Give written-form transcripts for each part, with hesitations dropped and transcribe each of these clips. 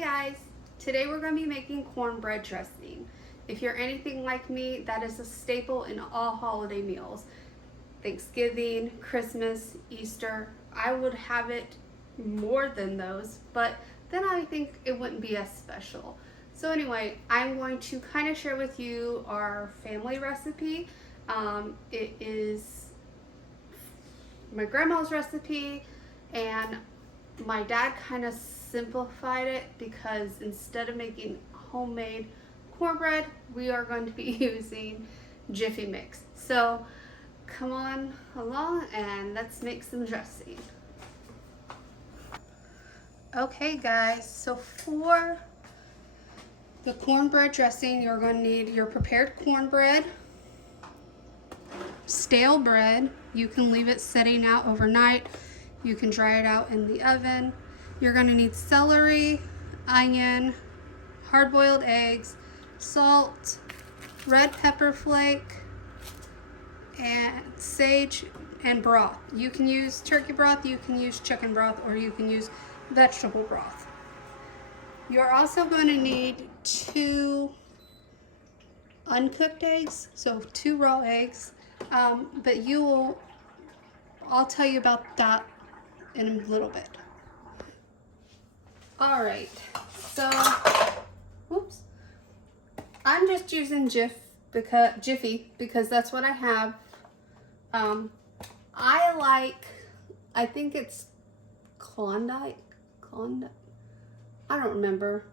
Hey guys, today we're going to be making cornbread dressing. If you're anything like me, that is a staple in all holiday meals. Thanksgiving, Christmas, Easter, I would have it more than those, but then I think it wouldn't be as special. So anyway, I'm going to kind of share with you our family recipe. It is my grandma's recipe, and my dad kind of simplified it because instead of making homemade cornbread, we are going to be using Jiffy mix. So come on along and let's make some dressing. Okay guys, so for the cornbread dressing, you're going to need your prepared cornbread, stale bread. You can leave it sitting out overnight. You can dry it out in the oven. You're going to need celery, onion, hard-boiled eggs, salt, red pepper flake, and sage, and broth. You can use turkey broth, you can use chicken broth, or you can use vegetable broth. You're also going to need 2 uncooked eggs, so 2 raw eggs, but I'll tell you about that in a little bit. All right, so, whoops, I'm just using Jiffy because that's what I have. I think it's Klondike, I don't remember.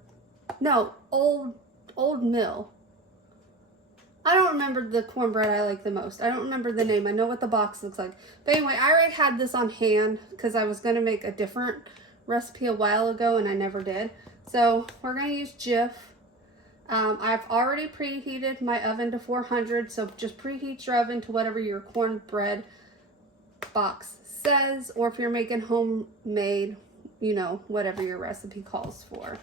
No, Old Mill. I don't remember the cornbread I like the most. I don't remember the name. I know what the box looks like. But anyway, I already had this on hand because I was going to make a different recipe a while ago and I never did. So we're going to use Jif. I've already preheated my oven to 400, so just preheat your oven to whatever your cornbread box says, or if you're making homemade, you know, whatever your recipe calls for.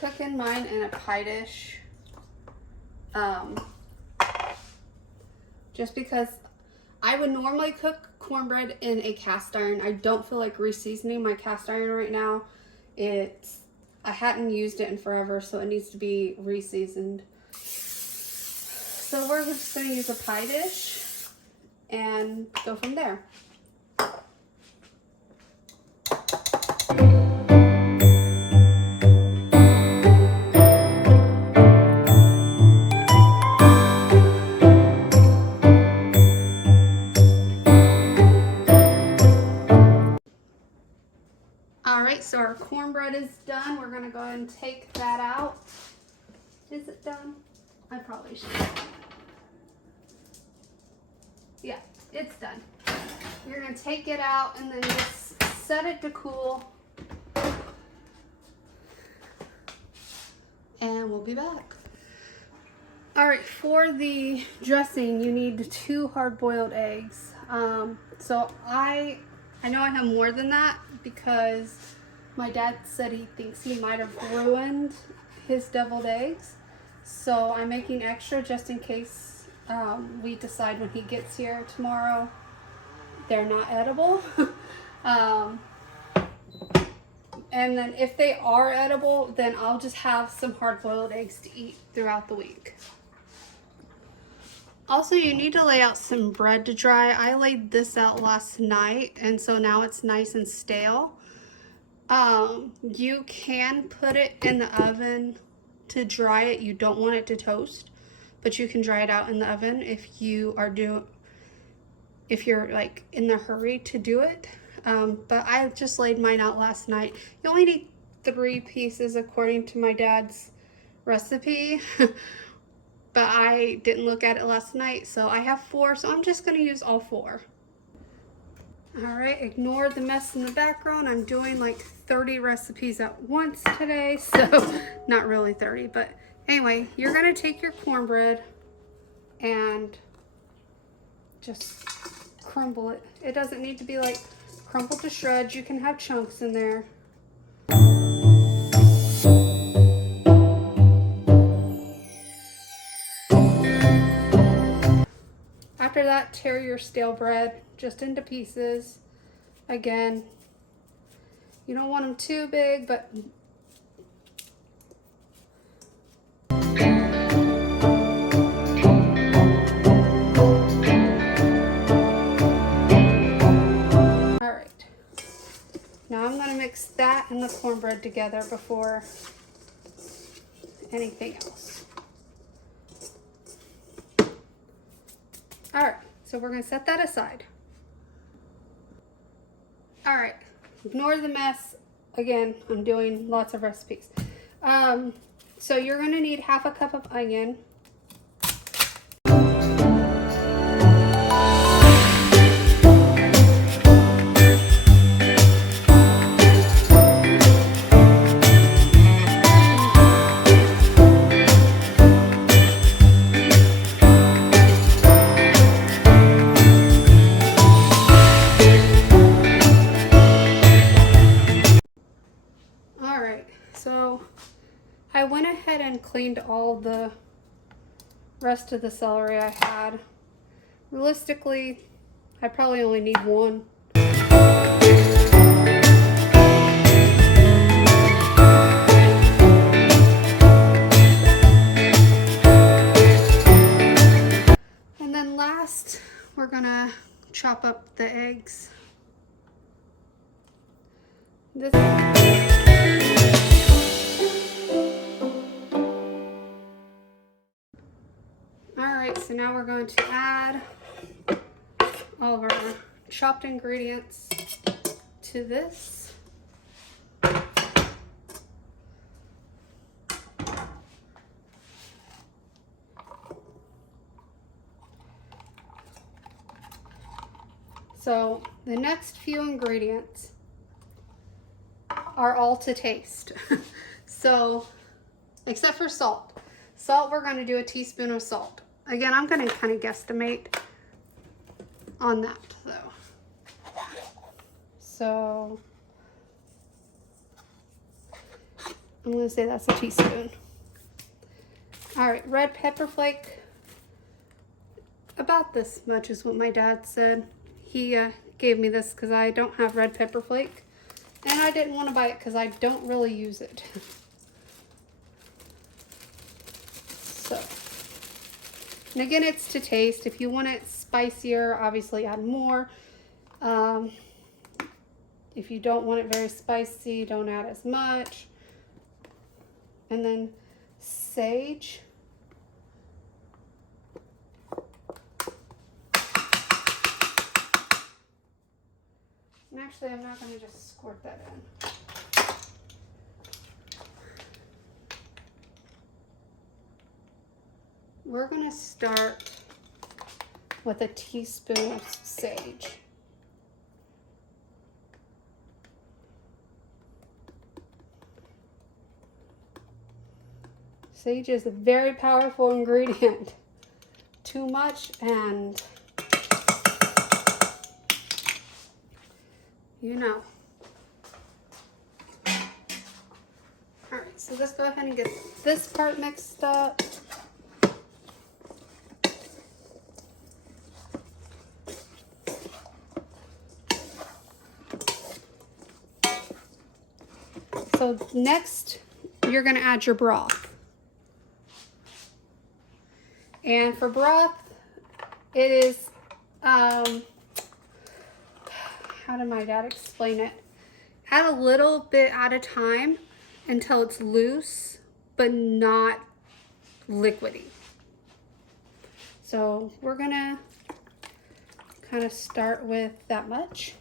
Cooking mine in a pie dish, just because I would normally cook cornbread in a cast iron. I don't feel like reseasoning my cast iron right now. I hadn't used it in forever, so it needs to be reseasoned. So we're just going to use a pie dish and go from there. Alright, so our cornbread is done. We're going to go ahead and take that out. Is it done? I probably should. Yeah, it's done. You're going to take it out and then just set it to cool. And we'll be back. Alright, for the dressing, you need 2 hard-boiled eggs. So I know I have more than that because my dad said he thinks he might have ruined his deviled eggs. So I'm making extra just in case we decide when he gets here tomorrow they're not edible. And then if they are edible, then I'll just have some hard-boiled eggs to eat throughout the week. Also, you need to lay out some bread to dry. I laid this out last night, and so now it's nice and stale. You can put it in the oven to dry it. You don't want it to toast, but you can dry it out in the oven if you're like in the hurry to do it. But I just laid mine out last night. You only need 3 pieces according to my dad's recipe. But I didn't look at it last night, so I have 4, so I'm just going to use all 4. All right, ignore the mess in the background. I'm doing like 30 recipes at once today, so not really 30, but anyway, you're gonna take your cornbread and just crumble it. It doesn't need to be like crumbled to shreds. You can have chunks in there. After that, tear your stale bread just into pieces. Again, you don't want them too big, but all right. Now I'm gonna mix that and the cornbread together before anything else. All right, so we're gonna set that aside. All right, ignore the mess. Again, I'm doing lots of recipes. So you're gonna need half a cup of onion. So I went ahead and cleaned all the rest of the celery I had. Realistically, I probably only need one. And then last, we're gonna chop up the eggs. Alright, so now we're going to add all of our chopped ingredients to this. So the next few ingredients are all to taste. So, except for salt. Salt, we're going to do a teaspoon of salt. Again, I'm going to kind of guesstimate on that though. So, I'm going to say that's a teaspoon. All right, red pepper flake. About this much is what my dad said. He gave me this because I don't have red pepper flake. And I didn't want to buy it because I don't really use it. So, and again, it's to taste. If you want it spicier, obviously add more. If you don't want it very spicy, don't add as much. And then sage. And actually, I'm not going to just squirt that in. We're going to start with a teaspoon of sage. Sage is a very powerful ingredient. Too much and you know. All right, so let's go ahead and get this part mixed up. So next, you're gonna add your broth. And for broth, it is, how did my dad explain it? Add a little bit at a time until it's loose, but not liquidy. So we're gonna kind of start with that much.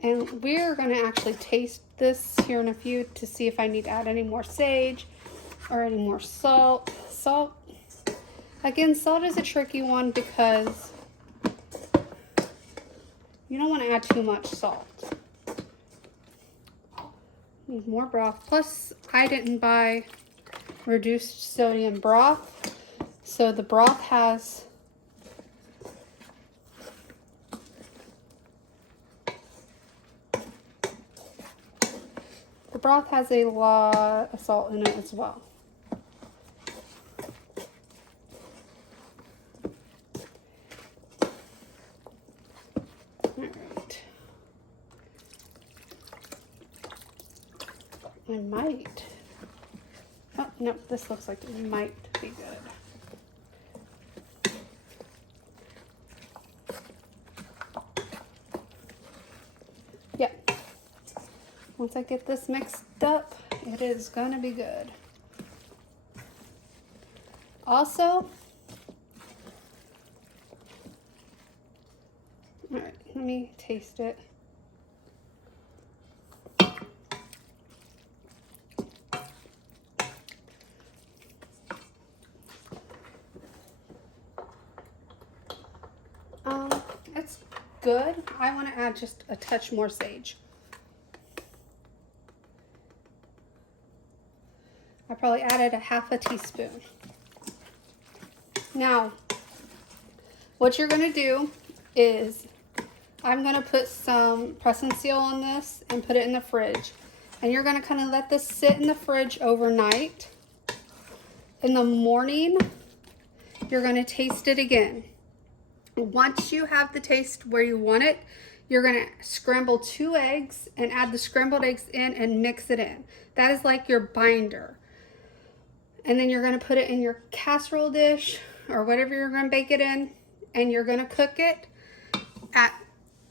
And we're going to actually taste this here in a few to see if I need to add any more sage or any more salt. Again, salt is a tricky one because you don't want to add too much salt. Need more broth. Plus, I didn't buy reduced sodium broth, so the broth has a lot of salt in it as well. Alright. I might. Oh, no, this looks like it might be good. Yep. Once I get this mixed up, it is going to be good. Also, all right, let me taste it. It's good. I want to add just a touch more sage. I probably added a half a teaspoon. Now, what you're going to do is I'm going to put some press and seal on this and put it in the fridge. And you're going to kind of let this sit in the fridge overnight. In the morning, you're going to taste it again. Once you have the taste where you want it, you're going to scramble 2 eggs and add the scrambled eggs in and mix it in. That is like your binder. And then you're going to put it in your casserole dish or whatever you're going to bake it in, and you're going to cook it at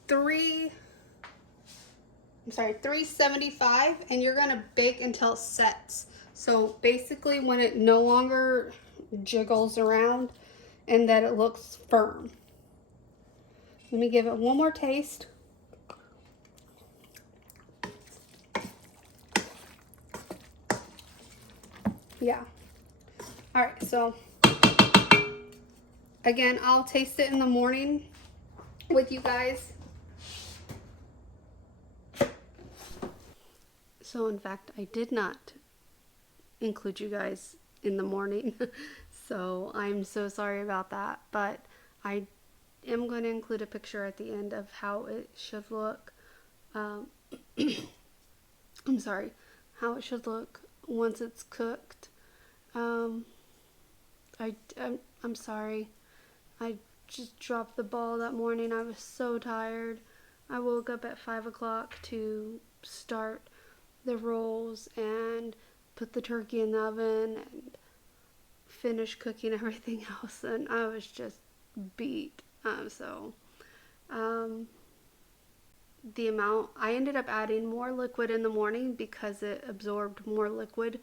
375, and you're going to bake until it sets. So basically when it no longer jiggles around and that it looks firm. Let me give it one more taste. Yeah. All right, so again, I'll taste it in the morning with you guys. So in fact, I did not include you guys in the morning. So I'm so sorry about that, but I am going to include a picture at the end of how it should look. I'm sorry, how it should look once it's cooked. I'm sorry. I just dropped the ball that morning. I was so tired. I woke up at 5 o'clock to start the rolls and put the turkey in the oven and finish cooking everything else, and I was just beat. The amount, I ended up adding more liquid in the morning because it absorbed more liquid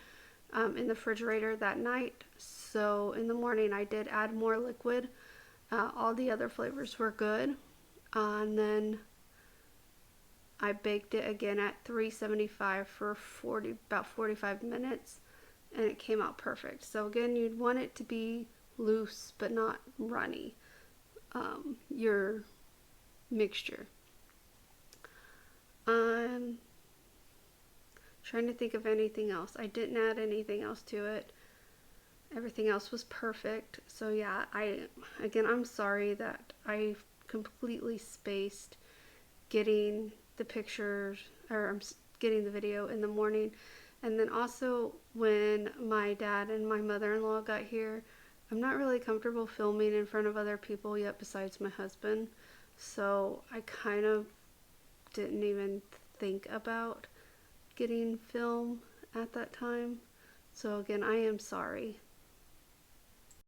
in the refrigerator that night. So in the morning I did add more liquid. All the other flavors were good. And then I baked it again at 375 for about 45 minutes, and it came out perfect. So again, you'd want it to be loose but not runny, your mixture. I'm trying to think of anything else. I didn't add anything else to it. Everything else was perfect. So yeah, I'm sorry that I completely spaced getting the pictures, or I'm getting the video in the morning. And then also when my dad and my mother-in-law got here, I'm not really comfortable filming in front of other people yet besides my husband. So I kind of didn't even think about getting film at that time. So again, I am sorry